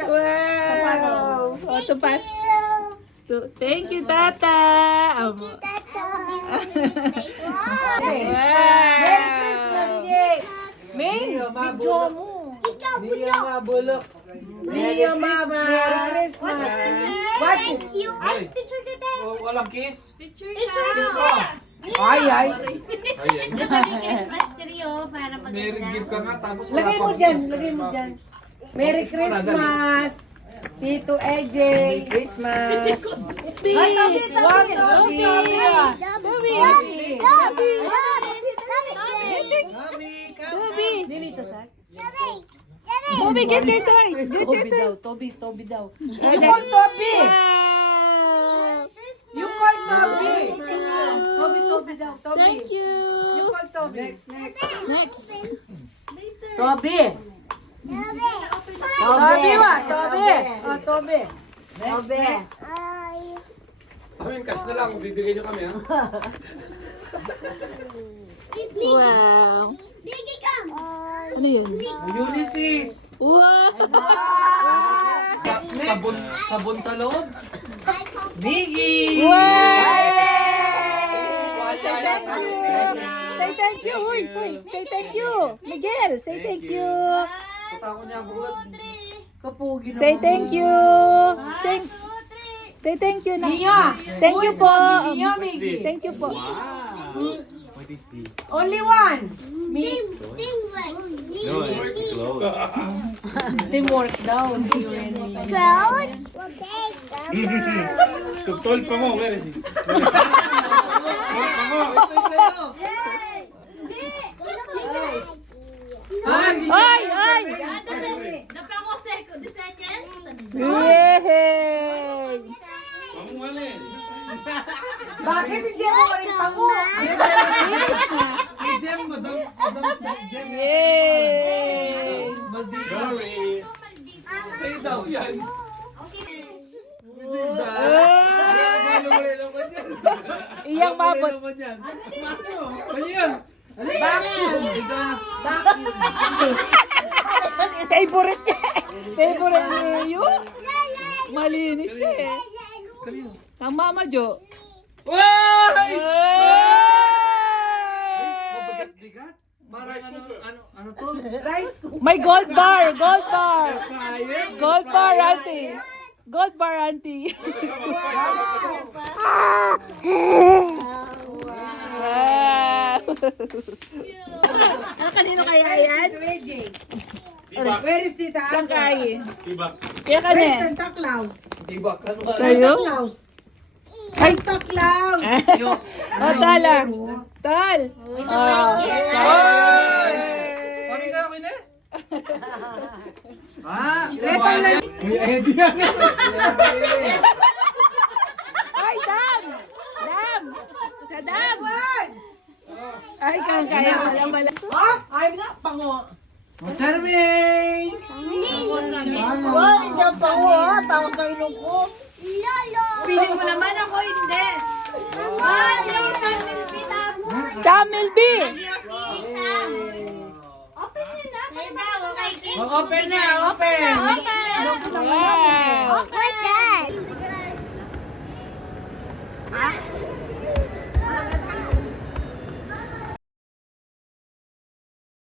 Wow. Oh, tupat. Thank you, Tata. Merry Christmas, yay! May, video mo. Niya mabulok. Merry Christmas. What? Ay, walang kiss? Picture Ay. Sabi Christmas tree para Meron maganda. gift ka nga tapos wala Lagay mo pang dyan, kiss. lagay mo dyan. Merry Christmas. Tito EJ. Christmas. Ay, Toby. Mami, Toby. Dito, Tat. Toby, get your toy. Toby daw. You call Toby. Wow. You call Toby. Toby daw. Toby. Thank you. You call Toby. Next. Toby. Toby ba? Toby. Oh, Toby. Toby. Amin, cash na lang. Bibigyan nyo kami, ha? Wow. Ano yun? Ulysses. Wow. Sabon sa loob. Miggy. Say thank you. Uy, say thank you. Miguel, say thank you. Patako niya buhat. Kapugi naman. Say thank you. Say thank you na. Nia. Thank you po. Nia, Miggy. Thank you po. What is this? Only one. No, clothes. Teamwork daw. You and me. Tutol pa mo, where is he? Ay! The second? Yay! Pamumali. Bakit hindi mo pa rin pango? Yay! Sorry. Sa'yo daw yan. Iyang mabot. Ano yan? Favorite niya. Favorite niya yun. Malinis siya eh. Ang mama Jo. Why? Hey! Bigat? Maray, ano to? Rice cooker. May gold bar. Gold bar. Gold bar, auntie. Gold bar, auntie. Wow. Kanino kaya yan? Tito EJ. Tibak. Where is Tita Saan Aka? kaya? Tibak. Kaya ka Where is na. Santa Claus? Tibak. Ano ba? Tayo? Santa Claus. Santa Claus. O, tala. Tal. Kami ka ako na? Ah, Letter lang. Uy, Eddie yan. Ay, Dam! Dam! Sa Dam! Ay, kang kaya pala pala. Oh, I'm not pango. Charming! Piling mo naman ako hindi. Sam Milby! Open nyo na. Kaya daw, okay. Open na, open! Wow! Okay.